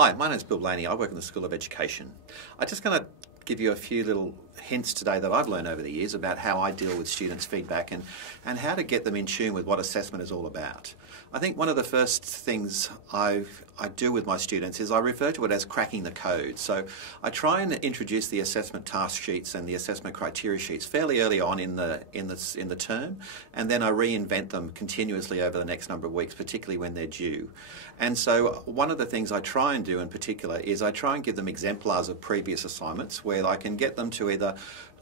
Hi, my name's Bill Blayney. I work in the School of Education. I'm just going to give you a few little hints today that I've learned over the years about how I deal with students' feedback and how to get them in tune with what assessment is all about. I think one of the first things I do with my students is I refer to it as cracking the code. So I try and introduce the assessment task sheets and the assessment criteria sheets fairly early on in the term, and then I reinvent them continuously over the next number of weeks, particularly when they're due. And so one of the things I try and do in particular is I try and give them exemplars of previous assignments where I can get them to either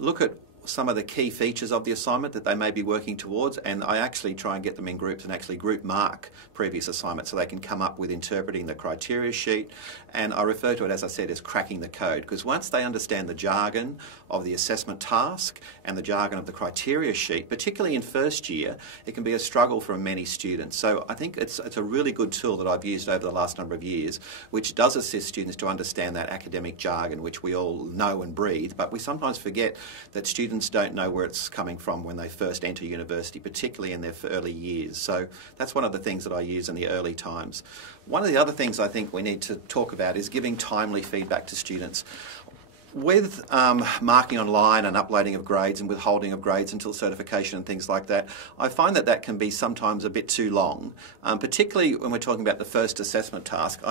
look at some of the key features of the assignment that they may be working towards, and I actually try and get them in groups and actually group mark previous assignments so they can come up with interpreting the criteria sheet. And I refer to it, as I said, as cracking the code, because once they understand the jargon of the assessment task and the jargon of the criteria sheet, particularly in first year, it can be a struggle for many students. So I think it's a really good tool that I've used over the last number of years, which does assist students to understand that academic jargon, which we all know and breathe, but we sometimes forget that students don't know where it's coming from when they first enter university, particularly in their early years. So that's one of the things that I use in the early times. One of the other things I think we need to talk about is giving timely feedback to students. With marking online and uploading of grades and withholding of grades until certification and things like that, I find that that can be sometimes a bit too long, particularly when we're talking about the first assessment task.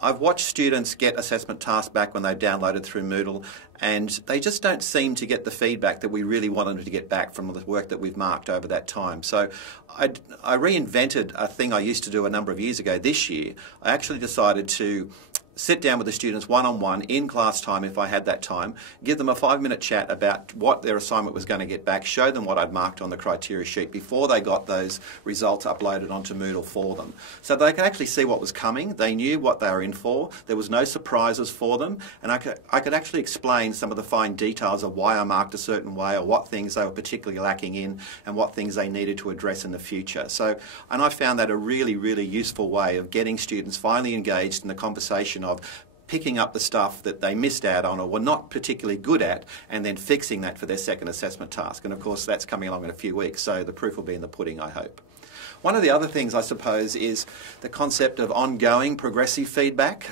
I've watched students get assessment tasks back when they've downloaded through Moodle, and they just don't seem to get the feedback that we really want them to get back from the work that we've marked over that time. So I reinvented a thing I used to do a number of years ago this year. I actually decided to sit down with the students one-on-one in class time if I had that time, give them a 5-minute chat about what their assignment was going to get back, show them what I'd marked on the criteria sheet before they got those results uploaded onto Moodle for them. So they could actually see what was coming, they knew what they were in for, there was no surprises for them, and I could actually explain some of the fine details of why I marked a certain way or what things they were particularly lacking in and what things they needed to address in the future. So, and I found that a really, really useful way of getting students finally engaged in the conversation of picking up the stuff that they missed out on or were not particularly good at and then fixing that for their second assessment task. And of course that's coming along in a few weeks, so the proof will be in the pudding, I hope. One of the other things, I suppose, is the concept of ongoing progressive feedback.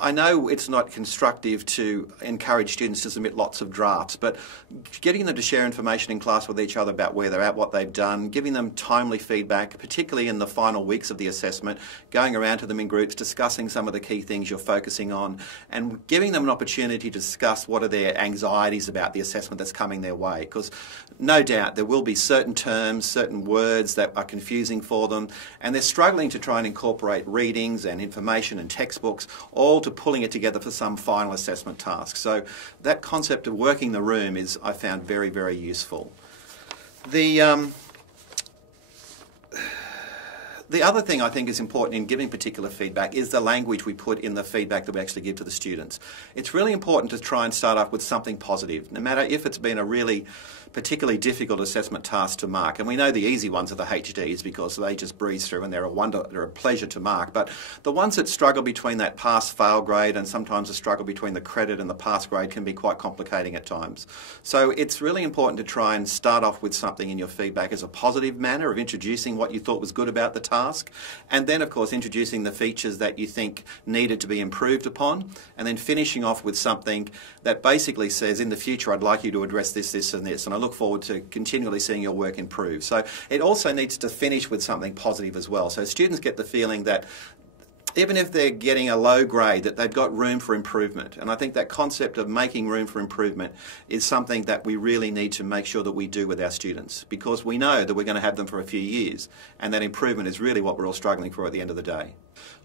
I know it's not constructive to encourage students to submit lots of drafts, but getting them to share information in class with each other about where they're at, what they've done, giving them timely feedback, particularly in the final weeks of the assessment, going around to them in groups, discussing some of the key things you're focusing on, and giving them an opportunity to discuss what are their anxieties about the assessment that's coming their way. Because no doubt there will be certain terms, certain words that are confusing for them, and they're struggling to try and incorporate readings and information and textbooks all to pulling it together for some final assessment task. So that concept of working the room is, I found, very, very useful. The other thing I think is important in giving particular feedback is the language we put in the feedback that we actually give to the students. It's really important to try and start off with something positive, no matter if it's been a really particularly difficult assessment task to mark. And we know the easy ones are the HDs because they just breeze through and they're a pleasure to mark. But the ones that struggle between that pass-fail grade and sometimes the struggle between the credit and the pass grade can be quite complicating at times. So it's really important to try and start off with something in your feedback as a positive manner of introducing what you thought was good about the task, and then of course introducing the features that you think needed to be improved upon, and then finishing off with something that basically says, in the future I'd like you to address this, this and this, and I look forward to continually seeing your work improve. So it also needs to finish with something positive as well. So students get the feeling that even if they're getting a low grade, that they've got room for improvement. And I think that concept of making room for improvement is something that we really need to make sure that we do with our students, because we know that we're going to have them for a few years, and that improvement is really what we're all struggling for at the end of the day.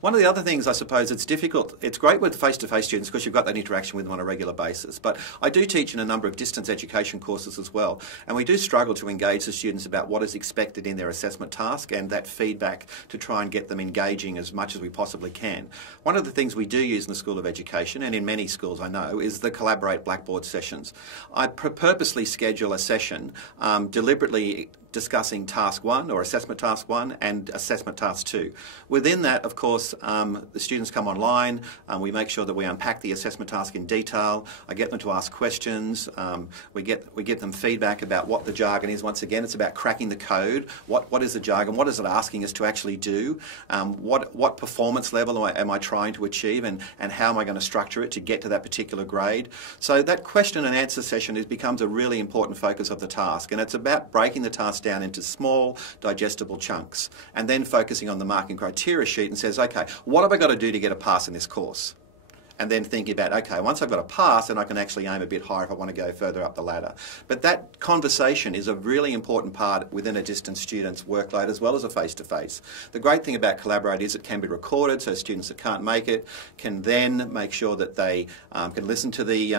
One of the other things, I suppose, it's difficult, it's great with face-to-face students because you've got that interaction with them on a regular basis, but I do teach in a number of distance education courses as well, and we do struggle to engage the students about what is expected in their assessment task and that feedback to try and get them engaging as much as we possibly can. One of the things we do use in the School of Education, and in many schools I know, is the Collaborate Blackboard sessions. I purposely schedule a session deliberately discussing task 1 or assessment task 1 and assessment task 2. Within that, of course, the students come online, we make sure that we unpack the assessment task in detail. I get them to ask questions, we get them feedback about what the jargon is. Once again, it's about cracking the code. What is the jargon? What is it asking us to actually do? What performance level am I trying to achieve, and how am I going to structure it to get to that particular grade? So that question and answer session becomes a really important focus of the task, and it's about breaking the task down into small, digestible chunks, and then focusing on the marking criteria sheet and says, okay, what have I got to do to get a pass in this course? And then thinking about, okay, once I've got a pass, then I can actually aim a bit higher if I want to go further up the ladder. But that conversation is a really important part within a distance student's workload as well as a face-to-face. The great thing about Collaborate is it can be recorded, so students that can't make it can then make sure that they can listen to the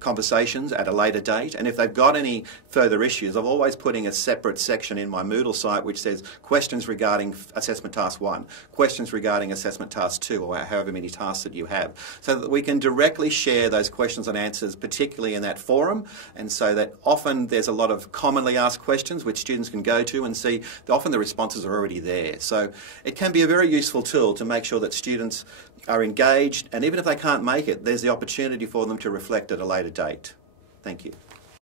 conversations at a later date. And if they've got any further issues, I'm always putting a separate section in my Moodle site which says questions regarding assessment task 1, questions regarding assessment task 2, or however many tasks that you have, so that we can directly share those questions and answers, particularly in that forum, and so that often there's a lot of commonly asked questions which students can go to and see that often the responses are already there. So it can be a very useful tool to make sure that students are engaged, and even if they can't make it, there's the opportunity for them to reflect at a later date. Thank you.